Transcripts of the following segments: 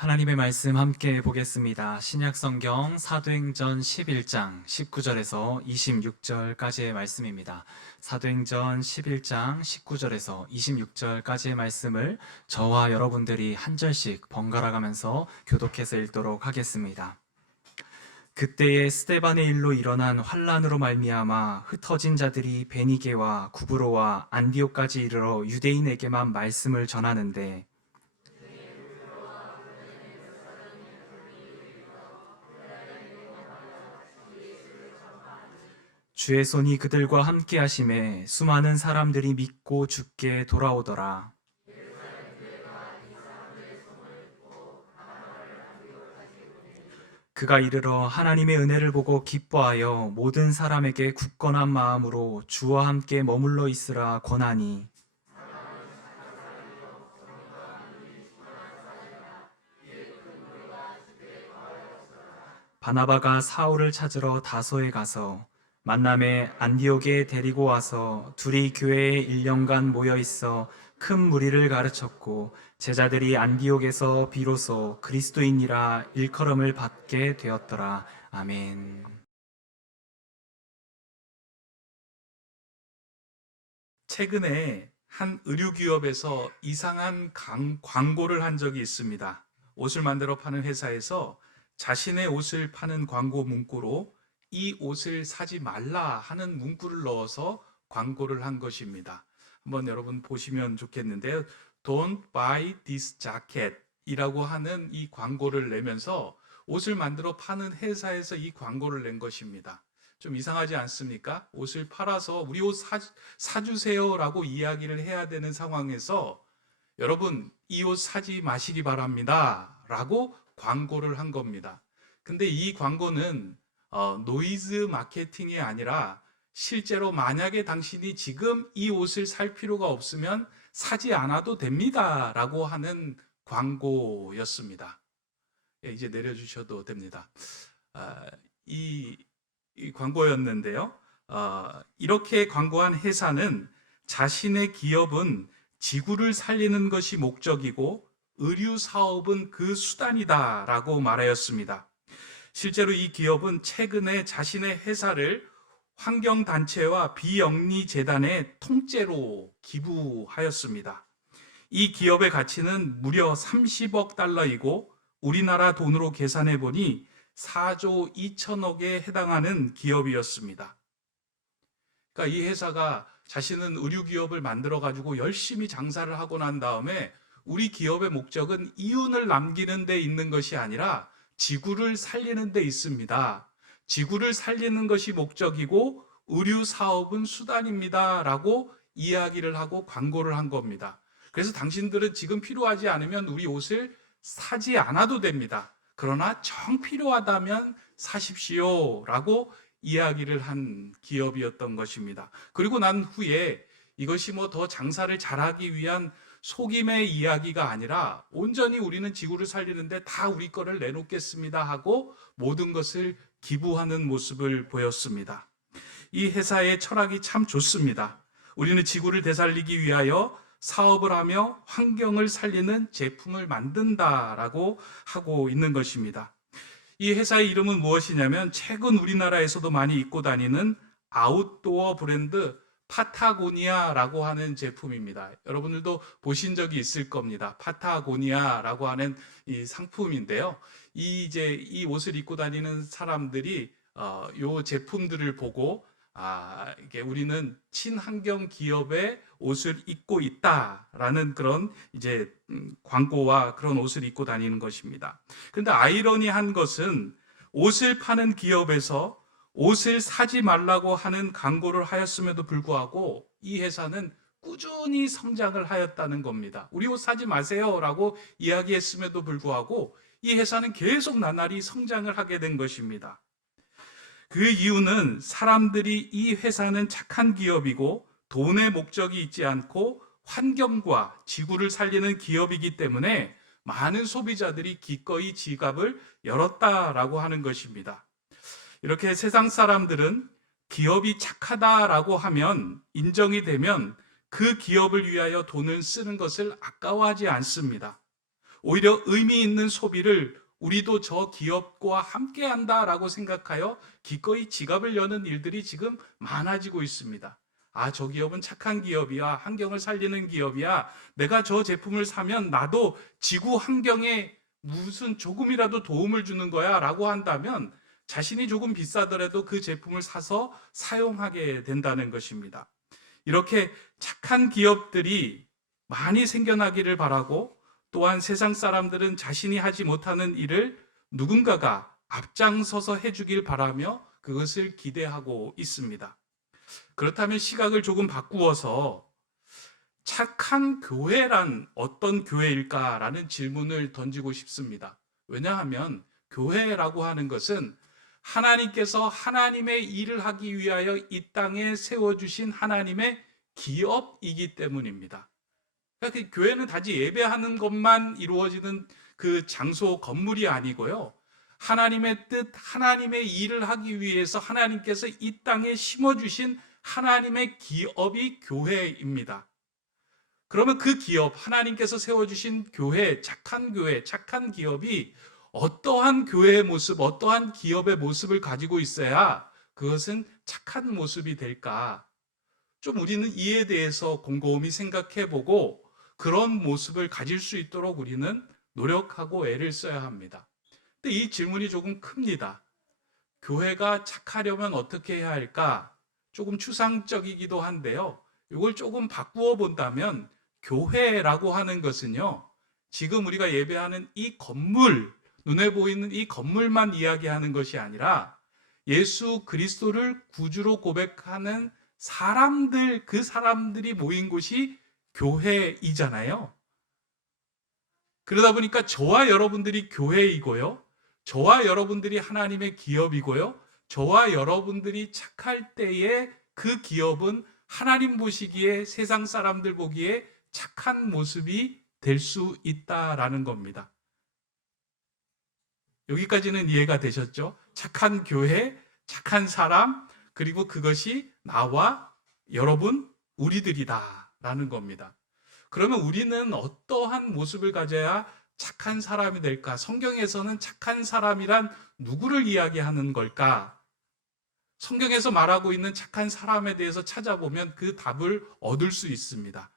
하나님의 말씀 함께 보겠습니다. 신약성경 사도행전 11장 19절에서 26절까지의 말씀입니다. 사도행전 11장 19절에서 26절까지의 말씀을 저와 여러분들이 한 절씩 번갈아 가면서 교독해서 읽도록 하겠습니다. 그때에 스데반의 일로 일어난 환란으로 말미암아 흩어진 자들이 베니게와 구브로와 안디옥까지 이르러 유대인에게만 말씀을 전하는데 주의 손이 그들과 함께 하심에 수많은 사람들이 믿고 주께 돌아오더라. 그가 이르러 하나님의 은혜를 보고 기뻐하여 모든 사람에게 굳건한 마음으로 주와 함께 머물러 있으라 권하니 바나바가 사울을 찾으러 다소에 가서 만남에 안디옥에 데리고 와서 둘이 교회에 1년간 모여 있어 큰 무리를 가르쳤고 제자들이 안디옥에서 비로소 그리스도인이라 일컬음을 받게 되었더라. 아멘. 최근에 한 의류기업에서 이상한 광고를 한 적이 있습니다. 옷을 만들어 파는 회사에서 자신의 옷을 파는 광고 문구로 이 옷을 사지 말라 하는 문구를 넣어서 광고를 한 것입니다. 한번 여러분 보시면 좋겠는데요. Don't buy this jacket 이라고 하는 이 광고를 내면서 옷을 만들어 파는 회사에서 이 광고를 낸 것입니다. 좀 이상하지 않습니까? 옷을 팔아서 우리 옷 사주세요 라고 이야기를 해야 되는 상황에서 여러분 이 옷 사지 마시기 바랍니다 라고 광고를 한 겁니다. 근데 이 광고는 노이즈 마케팅이 아니라 실제로 만약에 당신이 지금 이 옷을 살 필요가 없으면 사지 않아도 됩니다 라고 하는 광고였습니다. 예, 이제 내려주셔도 됩니다. 이 광고였는데요. 이렇게 광고한 회사는 자신의 기업은 지구를 살리는 것이 목적이고 의류 사업은 그 수단이다 라고 말하였습니다. 실제로 이 기업은 최근에 자신의 회사를 환경단체와 비영리재단에 통째로 기부하였습니다. 이 기업의 가치는 무려 30억 달러이고 우리나라 돈으로 계산해 보니 4조 2천억에 해당하는 기업이었습니다. 그러니까 이 회사가 자신은 의류기업을 만들어가지고 열심히 장사를 하고 난 다음에 우리 기업의 목적은 이윤을 남기는 데 있는 것이 아니라 지구를 살리는 데 있습니다. 지구를 살리는 것이 목적이고 의류 사업은 수단입니다 라고 이야기를 하고 광고를 한 겁니다. 그래서 당신들은 지금 필요하지 않으면 우리 옷을 사지 않아도 됩니다. 그러나 정 필요하다면 사십시오 라고 이야기를 한 기업이었던 것입니다. 그리고 난 후에 이것이 뭐 더 장사를 잘하기 위한 속임의 이야기가 아니라 온전히 우리는 지구를 살리는데 다 우리 거를 내놓겠습니다 하고 모든 것을 기부하는 모습을 보였습니다. 이 회사의 철학이 참 좋습니다. 우리는 지구를 되살리기 위하여 사업을 하며 환경을 살리는 제품을 만든다라고 하고 있는 것입니다. 이 회사의 이름은 무엇이냐면 최근 우리나라에서도 많이 입고 다니는 아웃도어 브랜드 파타고니아라고 하는 제품입니다. 여러분들도 보신 적이 있을 겁니다. 파타고니아라고 하는 이 상품인데요. 이 옷을 입고 다니는 사람들이 이 제품들을 보고 이게 우리는 친환경 기업의 옷을 입고 있다라는 그런 이제 광고와 그런 옷을 입고 다니는 것입니다. 그런데 아이러니한 것은 옷을 파는 기업에서 옷을 사지 말라고 하는 광고를 하였음에도 불구하고 이 회사는 꾸준히 성장을 하였다는 겁니다. 우리 옷 사지 마세요라고 이야기했음에도 불구하고 이 회사는 계속 나날이 성장을 하게 된 것입니다. 그 이유는 사람들이 이 회사는 착한 기업이고 돈의 목적이 있지 않고 환경과 지구를 살리는 기업이기 때문에 많은 소비자들이 기꺼이 지갑을 열었다라고 하는 것입니다. 이렇게 세상 사람들은 기업이 착하다라고 하면 인정이 되면 그 기업을 위하여 돈을 쓰는 것을 아까워하지 않습니다. 오히려 의미 있는 소비를 우리도 저 기업과 함께 한다라고 생각하여 기꺼이 지갑을 여는 일들이 지금 많아지고 있습니다. 아, 저 기업은 착한 기업이야. 환경을 살리는 기업이야. 내가 저 제품을 사면 나도 지구 환경에 무슨 조금이라도 도움을 주는 거야 라고 한다면 자신이 조금 비싸더라도 그 제품을 사서 사용하게 된다는 것입니다. 이렇게 착한 기업들이 많이 생겨나기를 바라고, 또한 세상 사람들은 자신이 하지 못하는 일을 누군가가 앞장서서 해주길 바라며 그것을 기대하고 있습니다. 그렇다면 시각을 조금 바꾸어서 착한 교회란 어떤 교회일까라는 질문을 던지고 싶습니다. 왜냐하면 교회라고 하는 것은 하나님께서 하나님의 일을 하기 위하여 이 땅에 세워주신 하나님의 기업이기 때문입니다. 그러니까 그 교회는 단지 예배하는 것만 이루어지는 그 장소, 건물이 아니고요. 하나님의 뜻, 하나님의 일을 하기 위해서 하나님께서 이 땅에 심어주신 하나님의 기업이 교회입니다. 그러면 그 기업, 하나님께서 세워주신 교회, 착한 기업이 어떠한 교회의 모습, 어떠한 기업의 모습을 가지고 있어야 그것은 착한 모습이 될까? 좀 우리는 이에 대해서 곰곰이 생각해보고 그런 모습을 가질 수 있도록 우리는 노력하고 애를 써야 합니다. 근데 이 질문이 조금 큽니다. 교회가 착하려면 어떻게 해야 할까? 조금 추상적이기도 한데요. 이걸 조금 바꾸어 본다면 교회라고 하는 것은요, 지금 우리가 예배하는 이 건물, 눈에 보이는 이 건물만 이야기하는 것이 아니라 예수 그리스도를 구주로 고백하는 사람들, 그 사람들이 모인 곳이 교회이잖아요. 그러다 보니까 저와 여러분들이 교회이고요, 저와 여러분들이 하나님의 기업이고요, 저와 여러분들이 착할 때에 그 기업은 하나님 보시기에, 세상 사람들 보기에 착한 모습이 될 수 있다라는 겁니다. 여기까지는 이해가 되셨죠? 착한 교회, 착한 사람, 그리고 그것이 나와 여러분, 우리들이다라는 겁니다. 그러면 우리는 어떠한 모습을 가져야 착한 사람이 될까? 성경에서는 착한 사람이란 누구를 이야기하는 걸까? 성경에서 말하고 있는 착한 사람에 대해서 찾아보면 그 답을 얻을 수 있습니다.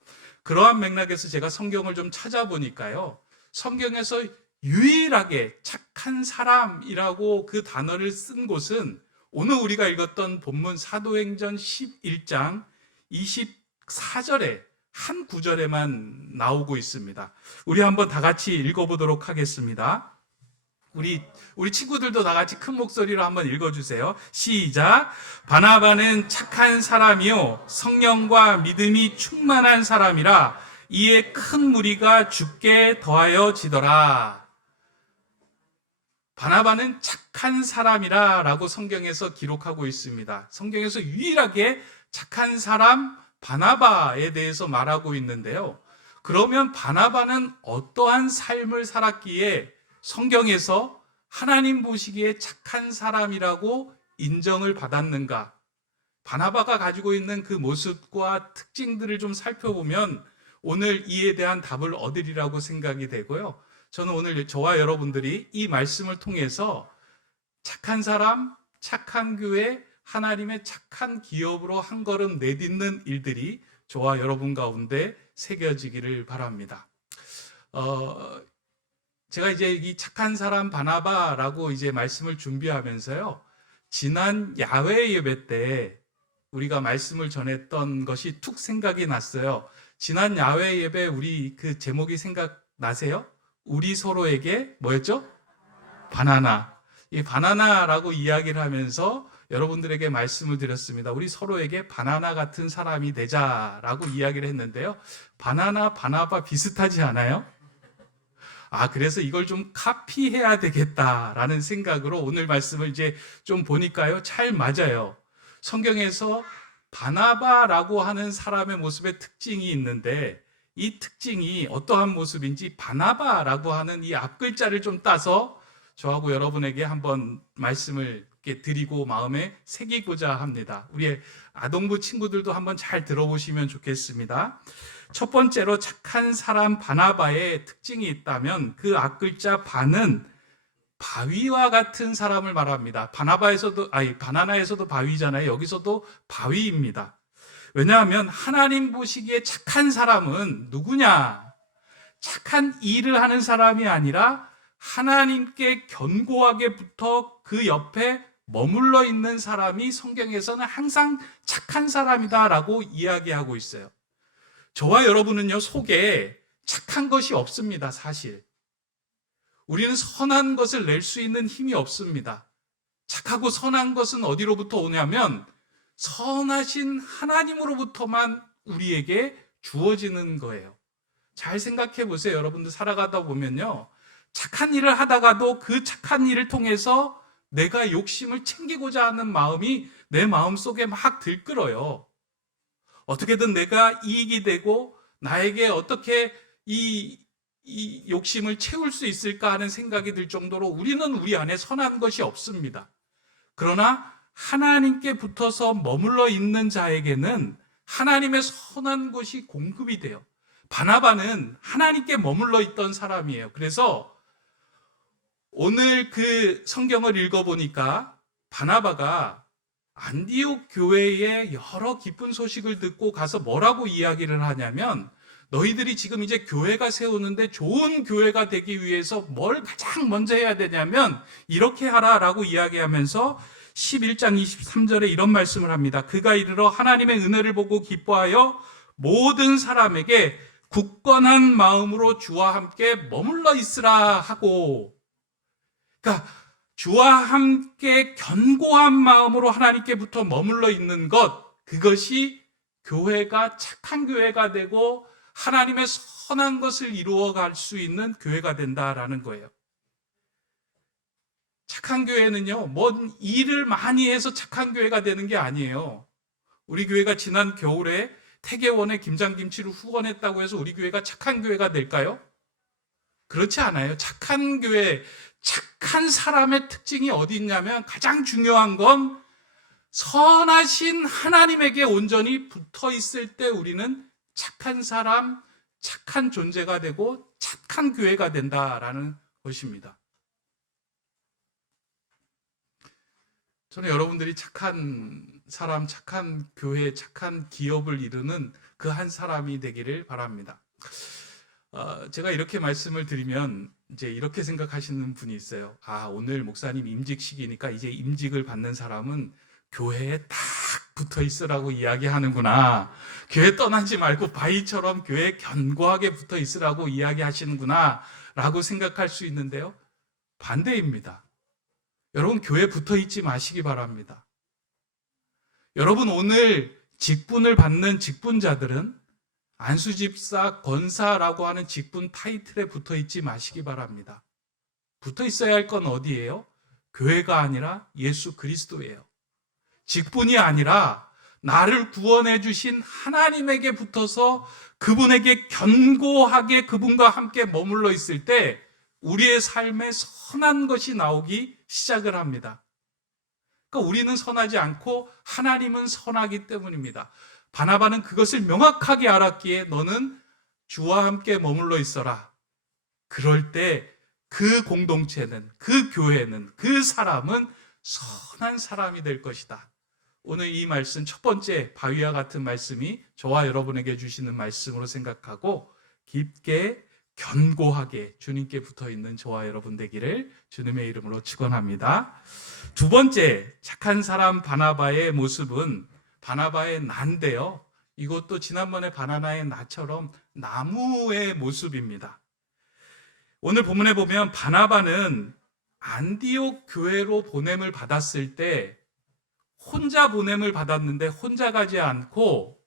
그러한 맥락에서 제가 성경을 좀 찾아보니까요, 성경에서 유일하게 착한 사람이라고 그 단어를 쓴 곳은 오늘 우리가 읽었던 본문 사도행전 11장 24절에 한 구절에만 나오고 있습니다. 우리 한번 다 같이 읽어보도록 하겠습니다. 우리 친구들도 다 같이 큰 목소리로 한번 읽어주세요. 시작. 바나바는 착한 사람이요 성령과 믿음이 충만한 사람이라 이에 큰 무리가 죽게 더하여지더라. 바나바는 착한 사람이라 라고 성경에서 기록하고 있습니다. 성경에서 유일하게 착한 사람 바나바에 대해서 말하고 있는데요. 그러면 바나바는 어떠한 삶을 살았기에 성경에서 하나님 보시기에 착한 사람이라고 인정을 받았는가? 바나바가 가지고 있는 그 모습과 특징들을 좀 살펴보면 오늘 이에 대한 답을 얻으리라고 생각이 되고요. 저는 오늘 저와 여러분들이 이 말씀을 통해서 착한 사람, 착한 교회, 하나님의 착한 기업으로 한 걸음 내딛는 일들이 저와 여러분 가운데 새겨지기를 바랍니다. 제가 이제 이 착한 사람 바나바라고 이제 말씀을 준비하면서요, 지난 야외 예배 때 우리가 말씀을 전했던 것이 툭 생각이 났어요. 지난 야외 예배 우리 그 제목이 생각나세요? 우리 서로에게 뭐였죠? 바나나. 이 바나나라고 이야기를 하면서 여러분들에게 말씀을 드렸습니다. 우리 서로에게 바나나 같은 사람이 되자라고 이야기를 했는데요. 바나나, 바나바 비슷하지 않아요? 그래서 이걸 좀 카피해야 되겠다라는 생각으로 오늘 말씀을 이제 좀 보니까요, 잘 맞아요. 성경에서 바나바라고 하는 사람의 모습의 특징이 있는데 이 특징이 어떠한 모습인지 바나바라고 하는 이 앞글자를 좀 따서 저하고 여러분에게 한번 말씀을 드리고 마음에 새기고자 합니다. 우리 아동부 친구들도 한번 잘 들어보시면 좋겠습니다. 첫 번째로 착한 사람 바나바의 특징이 있다면 그 앞글자 바는 바위와 같은 사람을 말합니다. 바나나에서도 바위잖아요. 여기서도 바위입니다. 왜냐하면 하나님 보시기에 착한 사람은 누구냐? 착한 일을 하는 사람이 아니라 하나님께 견고하게 붙어 그 옆에 머물러 있는 사람이 성경에서는 항상 착한 사람이다라고 이야기하고 있어요. 저와 여러분은요, 속에 착한 것이 없습니다, 사실. 우리는 선한 것을 낼 수 있는 힘이 없습니다. 착하고 선한 것은 어디로부터 오냐면 선하신 하나님으로부터만 우리에게 주어지는 거예요. 잘 생각해 보세요. 여러분들 살아가다 보면요, 착한 일을 하다가도 그 착한 일을 통해서 내가 욕심을 챙기고자 하는 마음이 내 마음속에 막 들끓어요. 어떻게든 내가 이익이 되고 나에게 어떻게 이 욕심을 채울 수 있을까 하는 생각이 들 정도로 우리는 우리 안에 선한 것이 없습니다. 그러나 하나님께 붙어서 머물러 있는 자에게는 하나님의 선한 것이 공급이 돼요. 바나바는 하나님께 머물러 있던 사람이에요. 그래서 오늘 그 성경을 읽어보니까 바나바가 안디옥 교회의 여러 기쁜 소식을 듣고 가서 뭐라고 이야기를 하냐면, 너희들이 지금 이제 교회가 세우는데 좋은 교회가 되기 위해서 뭘 가장 먼저 해야 되냐면 이렇게 하라라고 이야기하면서 11장 23절에 이런 말씀을 합니다. 그가 이르러 하나님의 은혜를 보고 기뻐하여 모든 사람에게 굳건한 마음으로 주와 함께 머물러 있으라 하고, 그러니까 주와 함께 견고한 마음으로 하나님께부터 머물러 있는 것, 그것이 교회가 착한 교회가 되고 하나님의 선한 것을 이루어갈 수 있는 교회가 된다라는 거예요. 착한 교회는요, 뭔 일을 많이 해서 착한 교회가 되는 게 아니에요. 우리 교회가 지난 겨울에 태계원에 김장김치를 후원했다고 해서 우리 교회가 착한 교회가 될까요? 그렇지 않아요. 착한 교회, 착한 사람의 특징이 어디 있냐면 가장 중요한 건 선하신 하나님에게 온전히 붙어 있을 때 우리는 착한 사람, 착한 존재가 되고 착한 교회가 된다라는 것입니다. 저는 여러분들이 착한 사람, 착한 교회, 착한 기업을 이루는 그 한 사람이 되기를 바랍니다. 제가 이렇게 말씀을 드리면 이제 이렇게 생각하시는 분이 있어요. 오늘 목사님 임직식이니까 이제 임직을 받는 사람은 교회에 딱 붙어 있으라고 이야기하는구나. 교회 떠나지 말고 바위처럼 교회에 견고하게 붙어 있으라고 이야기하시는구나 라고 생각할 수 있는데요, 반대입니다. 여러분, 교회에 붙어 있지 마시기 바랍니다. 여러분, 오늘 직분을 받는 직분자들은 안수집사, 권사라고 하는 직분 타이틀에 붙어 있지 마시기 바랍니다. 붙어 있어야 할 건 어디예요? 교회가 아니라 예수 그리스도예요. 직분이 아니라 나를 구원해 주신 하나님에게 붙어서 그분에게 견고하게 그분과 함께 머물러 있을 때 우리의 삶에 선한 것이 나오기 시작을 합니다. 그러니까 우리는 선하지 않고 하나님은 선하기 때문입니다. 바나바는 그것을 명확하게 알았기에 너는 주와 함께 머물러 있어라. 그럴 때 그 공동체는, 그 교회는, 그 사람은 선한 사람이 될 것이다. 오늘 이 말씀, 첫 번째 바위와 같은 말씀이 저와 여러분에게 주시는 말씀으로 생각하고 깊게 견고하게 주님께 붙어있는 저와 여러분 되기를 주님의 이름으로 축원합니다. 두 번째 착한 사람 바나바의 모습은 바나바의 나인데요, 이것도 지난번에 바나나의 나처럼 나무의 모습입니다. 오늘 본문에 보면 바나바는 안디옥 교회로 보냄을 받았을 때 혼자 보냄을 받았는데 혼자 가지 않고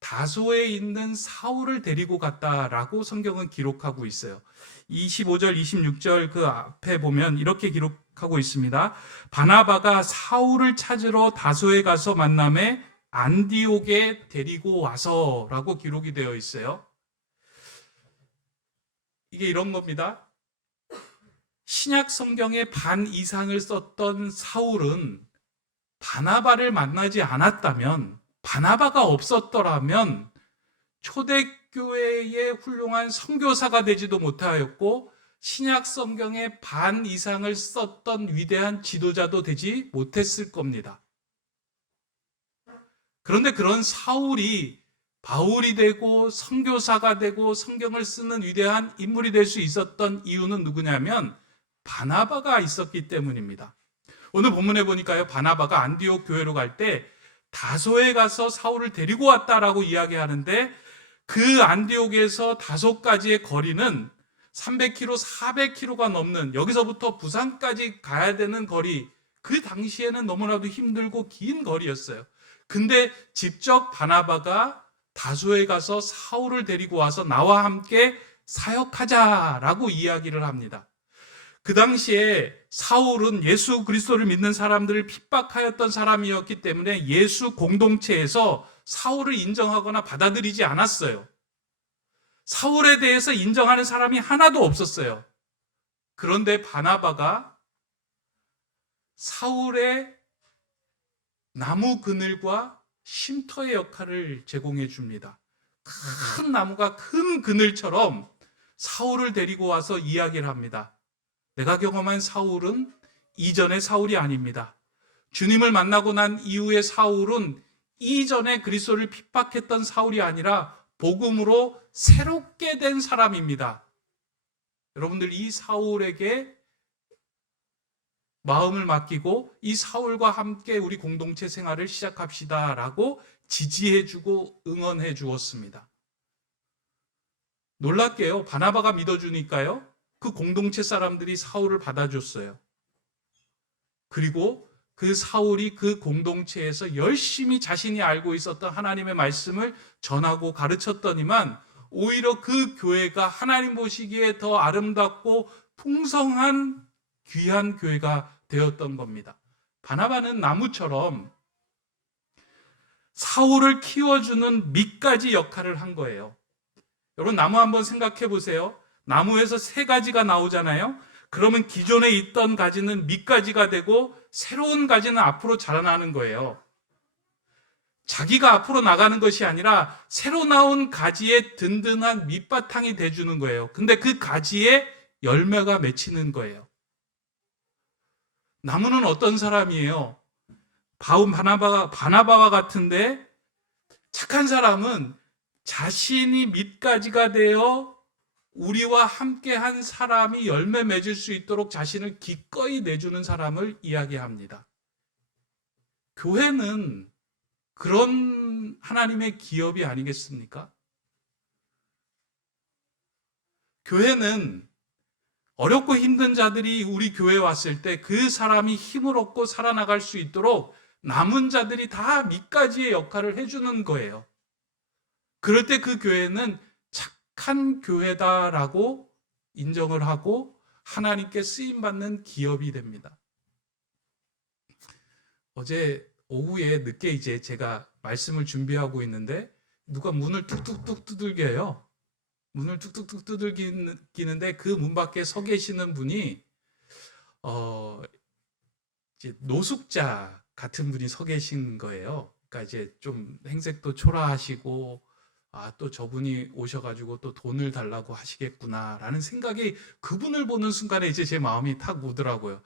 다소에 있는 사울을 데리고 갔다라고 성경은 기록하고 있어요. 25절, 26절 그 앞에 보면 이렇게 기록하고 있습니다. 바나바가 사울을 찾으러 다소에 가서 만남에 안디옥에 데리고 와서라고 기록이 되어 있어요. 이게 이런 겁니다. 신약 성경의 반 이상을 썼던 사울은 바나바를 만나지 않았다면, 바나바가 없었더라면 초대 초대교회의 훌륭한 선교사가 되지도 못하였고 신약 성경의 반 이상을 썼던 위대한 지도자도 되지 못했을 겁니다. 그런데 그런 사울이 바울이 되고 선교사가 되고 성경을 쓰는 위대한 인물이 될 수 있었던 이유는 누구냐면 바나바가 있었기 때문입니다. 오늘 본문에 보니까요, 바나바가 안디옥 교회로 갈 때 다소에 가서 사울을 데리고 왔다라고 이야기하는데, 그 안디옥에서 다소까지의 거리는 300km, 400km가 넘는, 여기서부터 부산까지 가야 되는 거리, 그 당시에는 너무나도 힘들고 긴 거리였어요. 근데 직접 바나바가 다소에 가서 사울을 데리고 와서 나와 함께 사역하자라고 이야기를 합니다. 그 당시에 사울은 예수 그리스도를 믿는 사람들을 핍박하였던 사람이었기 때문에 예수 공동체에서 사울을 인정하거나 받아들이지 않았어요. 사울에 대해서 인정하는 사람이 하나도 없었어요. 그런데 바나바가 사울의 나무 그늘과 쉼터의 역할을 제공해 줍니다. 큰 나무가 큰 그늘처럼 사울을 데리고 와서 이야기를 합니다. 내가 경험한 사울은 이전의 사울이 아닙니다. 주님을 만나고 난 이후의 사울은 이전에 그리스도를 핍박했던 사울이 아니라 복음으로 새롭게 된 사람입니다. 여러분들, 이 사울에게 마음을 맡기고 이 사울과 함께 우리 공동체 생활을 시작합시다 라고 지지해주고 응원해 주었습니다. 놀랍게요, 바나바가 믿어주니까요, 그 공동체 사람들이 사울을 받아줬어요. 그리고 그 사울이 그 공동체에서 열심히 자신이 알고 있었던 하나님의 말씀을 전하고 가르쳤더니만 오히려 그 교회가 하나님 보시기에 더 아름답고 풍성한 귀한 교회가 되었던 겁니다. 바나바는 나무처럼 사울을 키워주는 밑가지 역할을 한 거예요. 여러분, 나무 한번 생각해 보세요. 나무에서 세 가지가 나오잖아요. 그러면 기존에 있던 가지는 밑가지가 되고 새로운 가지는 앞으로 자라나는 거예요. 자기가 앞으로 나가는 것이 아니라 새로 나온 가지의 든든한 밑바탕이 돼주는 거예요. 근데 그 가지에 열매가 맺히는 거예요. 나무는 어떤 사람이에요? 바나바와 같은데, 착한 사람은 자신이 밑가지가 되어 우리와 함께 한 사람이 열매 맺을 수 있도록 자신을 기꺼이 내주는 사람을 이야기합니다. 교회는 그런 하나님의 기업이 아니겠습니까? 교회는 어렵고 힘든 자들이 우리 교회에 왔을 때 그 사람이 힘을 얻고 살아나갈 수 있도록 남은 자들이 다 밑가지의 역할을 해주는 거예요. 그럴 때 그 교회는 착한 교회다라고 인정을 하고 하나님께 쓰임받는 기업이 됩니다. 어제 오후에 늦게 이제 제가 말씀을 준비하고 있는데 누가 문을 툭툭툭 두들겨요. 문을 툭툭툭 두들기는데 그 문 밖에 서 계시는 분이 이제 노숙자 같은 분이 서 계신 거예요. 그러니까 이제 좀 행색도 초라하시고, 또 저분이 오셔가지고 또 돈을 달라고 하시겠구나라는 생각이 그분을 보는 순간에 이제 제 마음이 탁 오더라고요.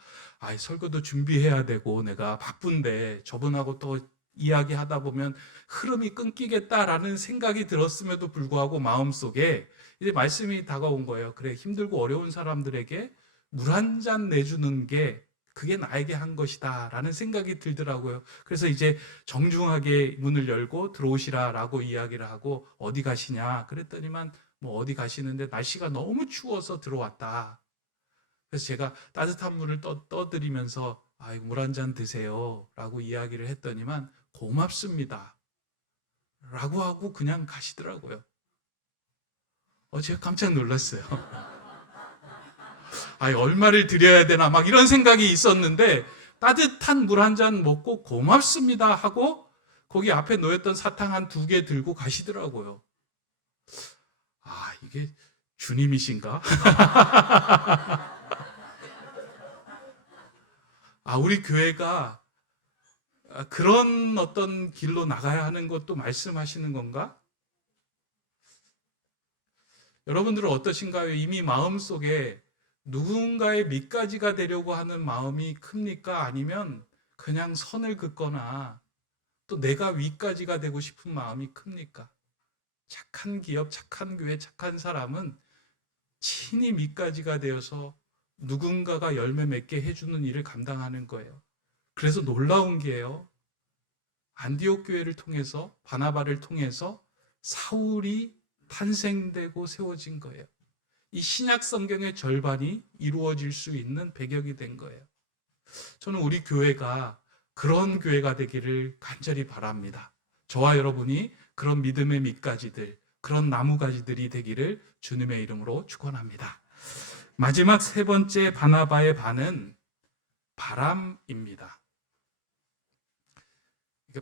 설교도 준비해야 되고 내가 바쁜데 저분하고 또 이야기하다 보면 흐름이 끊기겠다라는 생각이 들었음에도 불구하고 마음속에 이제 말씀이 다가온 거예요. 그래, 힘들고 어려운 사람들에게 물 한 잔 내주는 게 그게 나에게 한 것이다 라는 생각이 들더라고요. 그래서 이제 정중하게 문을 열고 들어오시라라고 이야기를 하고, 어디 가시냐 그랬더니만 뭐 어디 가시는데 날씨가 너무 추워서 들어왔다. 그래서 제가 따뜻한 물을 떠드리면서 물 한 잔 드세요 라고 이야기를 했더니만 고맙습니다 라고 하고 그냥 가시더라고요. 제가 깜짝 놀랐어요. 얼마를 드려야 되나 막 이런 생각이 있었는데 따뜻한 물 한 잔 먹고 고맙습니다 하고 거기 앞에 놓였던 사탕 한 2개 들고 가시더라고요. 이게 주님이신가? 우리 교회가 그런 어떤 길로 나가야 하는 것도 말씀하시는 건가? 여러분들은 어떠신가요? 이미 마음속에 누군가의 밑가지가 되려고 하는 마음이 큽니까? 아니면 그냥 선을 긋거나 또 내가 윗가지가 되고 싶은 마음이 큽니까? 착한 기업, 착한 교회, 착한 사람은 친히 밑가지가 되어서 누군가가 열매 맺게 해주는 일을 감당하는 거예요. 그래서 놀라운 게요. 안디옥 교회를 통해서, 바나바를 통해서 사울이 탄생되고 세워진 거예요. 이 신약 성경의 절반이 이루어질 수 있는 배경이 된 거예요. 저는 우리 교회가 그런 교회가 되기를 간절히 바랍니다. 저와 여러분이 그런 믿음의 밑가지들, 그런 나무가지들이 되기를 주님의 이름으로 축원합니다. 마지막 세 번째 바나바의 바는 바람입니다.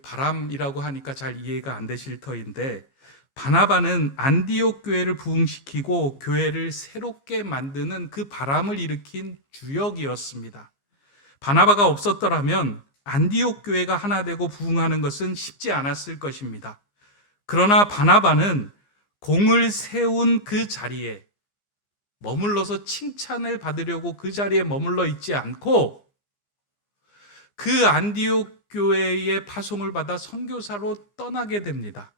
바람이라고 하니까 잘 이해가 안 되실 터인데, 바나바는 안디옥 교회를 부흥시키고 교회를 새롭게 만드는 그 바람을 일으킨 주역이었습니다. 바나바가 없었더라면 안디옥 교회가 하나 되고 부흥하는 것은 쉽지 않았을 것입니다. 그러나 바나바는 공을 세운 그 자리에 머물러서 칭찬을 받으려고 그 자리에 머물러 있지 않고 그 안디옥 교회의 파송을 받아 선교사로 떠나게 됩니다.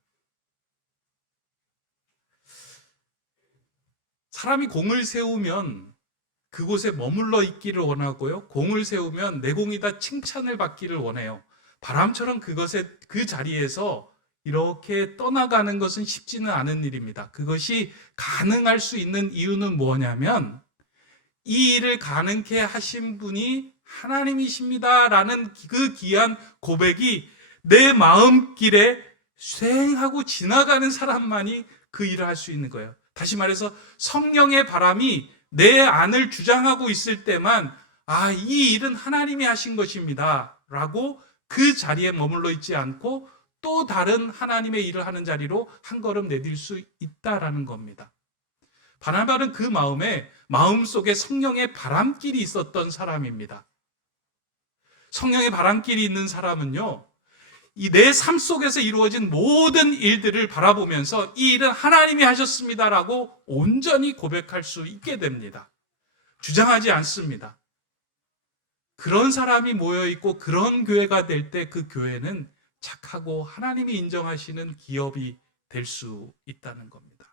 사람이 공을 세우면 그곳에 머물러 있기를 원하고요. 공을 세우면 내 공이다 칭찬을 받기를 원해요. 바람처럼 그 자리에서 이렇게 떠나가는 것은 쉽지는 않은 일입니다. 그것이 가능할 수 있는 이유는 뭐냐면 이 일을 가능케 하신 분이 하나님이십니다라는 그 귀한 고백이 내 마음길에 쐐하고 지나가는 사람만이 그 일을 할 수 있는 거예요. 다시 말해서 성령의 바람이 내 안을 주장하고 있을 때만 이 일은 하나님이 하신 것입니다 라고 그 자리에 머물러 있지 않고 또 다른 하나님의 일을 하는 자리로 한 걸음 내딜 수 있다라는 겁니다. 바나바는 그 마음속에 성령의 바람길이 있었던 사람입니다. 성령의 바람길이 있는 사람은요, 이 내 삶 속에서 이루어진 모든 일들을 바라보면서 이 일은 하나님이 하셨습니다라고 온전히 고백할 수 있게 됩니다. 주장하지 않습니다. 그런 사람이 모여있고 그런 교회가 될 때 그 교회는 착하고 하나님이 인정하시는 기업이 될 수 있다는 겁니다.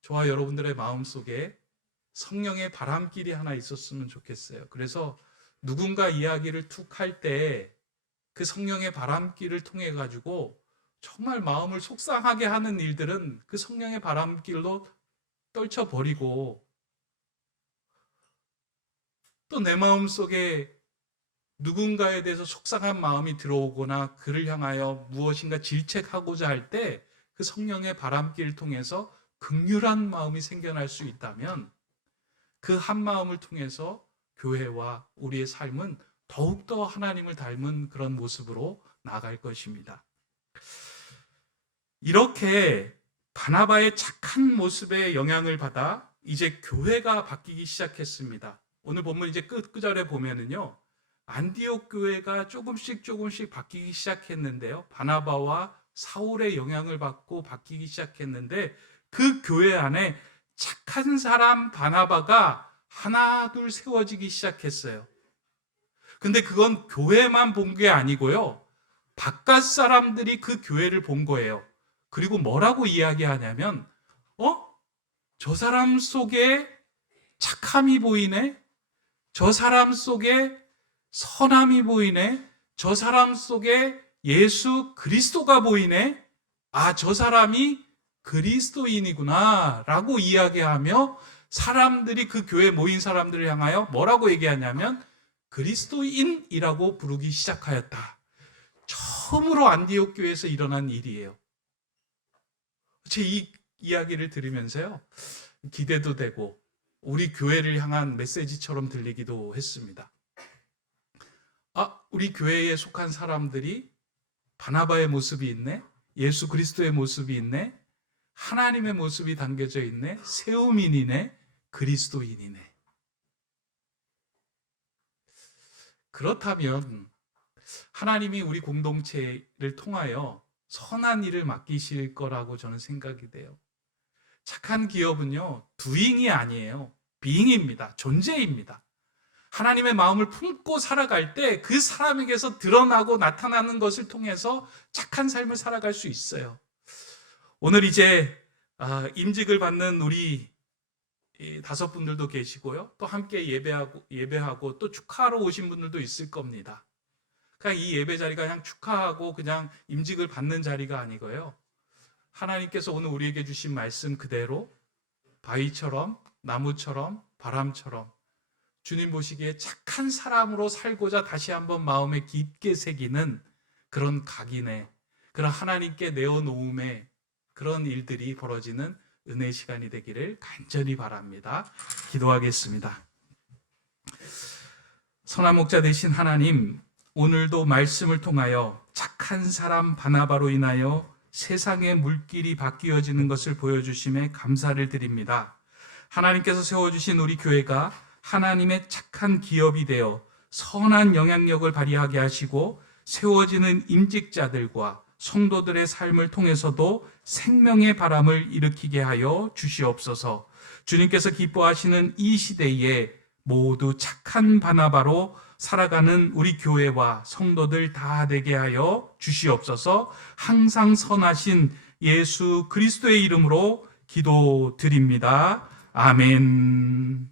저와 여러분들의 마음속에 성령의 바람길이 하나 있었으면 좋겠어요. 그래서 누군가 이야기를 툭 할 때 그 성령의 바람길을 통해 가지고 정말 마음을 속상하게 하는 일들은 그 성령의 바람길로 떨쳐버리고 또 내 마음속에 누군가에 대해서 속상한 마음이 들어오거나 그를 향하여 무엇인가 질책하고자 할 때 그 성령의 바람길을 통해서 긍휼한 마음이 생겨날 수 있다면 그 한 마음을 통해서 교회와 우리의 삶은 더욱더 하나님을 닮은 그런 모습으로 나아갈 것입니다. 이렇게 바나바의 착한 모습에 영향을 받아 이제 교회가 바뀌기 시작했습니다. 오늘 본문 이제 끝구절에 보면은요, 안디옥 교회가 조금씩 바뀌기 시작했는데요. 바나바와 사울의 영향을 받고 바뀌기 시작했는데 그 교회 안에 착한 사람 바나바가 하나 둘 세워지기 시작했어요. 근데 그건 교회만 본 게 아니고요. 바깥 사람들이 그 교회를 본 거예요. 그리고 뭐라고 이야기하냐면 저 사람 속에 착함이 보이네. 저 사람 속에 선함이 보이네. 저 사람 속에 예수 그리스도가 보이네. 저 사람이 그리스도인이구나 라고 이야기하며 사람들이 그 교회에 모인 사람들을 향하여 뭐라고 얘기하냐면 그리스도인이라고 부르기 시작하였다. 처음으로 안디옥 교회에서 일어난 일이에요. 제 이 이야기를 들으면서요, 기대도 되고 우리 교회를 향한 메시지처럼 들리기도 했습니다. 우리 교회에 속한 사람들이 바나바의 모습이 있네, 예수 그리스도의 모습이 있네, 하나님의 모습이 담겨져 있네, 세우민이네, 그리스도인이네. 그렇다면 하나님이 우리 공동체를 통하여 선한 일을 맡기실 거라고 저는 생각이 돼요. 착한 기업은요, doing이 아니에요. being입니다. 존재입니다. 하나님의 마음을 품고 살아갈 때 그 사람에게서 드러나고 나타나는 것을 통해서 착한 삶을 살아갈 수 있어요. 오늘 이제 임직을 받는 우리 5분들도 계시고요. 또 함께 예배하고 또 축하하러 오신 분들도 있을 겁니다. 그냥 이 예배 자리가 그냥 축하하고 그냥 임직을 받는 자리가 아니고요. 하나님께서 오늘 우리에게 주신 말씀 그대로 바위처럼 나무처럼 바람처럼 주님 보시기에 착한 사람으로 살고자 다시 한번 마음에 깊게 새기는 그런 각인의, 그런 하나님께 내어놓음의 그런 일들이 벌어지는 은혜 시간이 되기를 간절히 바랍니다. 기도하겠습니다. 선한 목자 되신 하나님, 오늘도 말씀을 통하여 착한 사람 바나바로 인하여 세상의 물길이 바뀌어지는 것을 보여주심에 감사를 드립니다. 하나님께서 세워주신 우리 교회가 하나님의 착한 기업이 되어 선한 영향력을 발휘하게 하시고 세워지는 임직자들과 성도들의 삶을 통해서도 생명의 바람을 일으키게 하여 주시옵소서. 주님께서 기뻐하시는 이 시대에 모두 착한 바나바로 살아가는 우리 교회와 성도들 다 되게 하여 주시옵소서. 항상 선하신 예수 그리스도의 이름으로 기도드립니다. 아멘.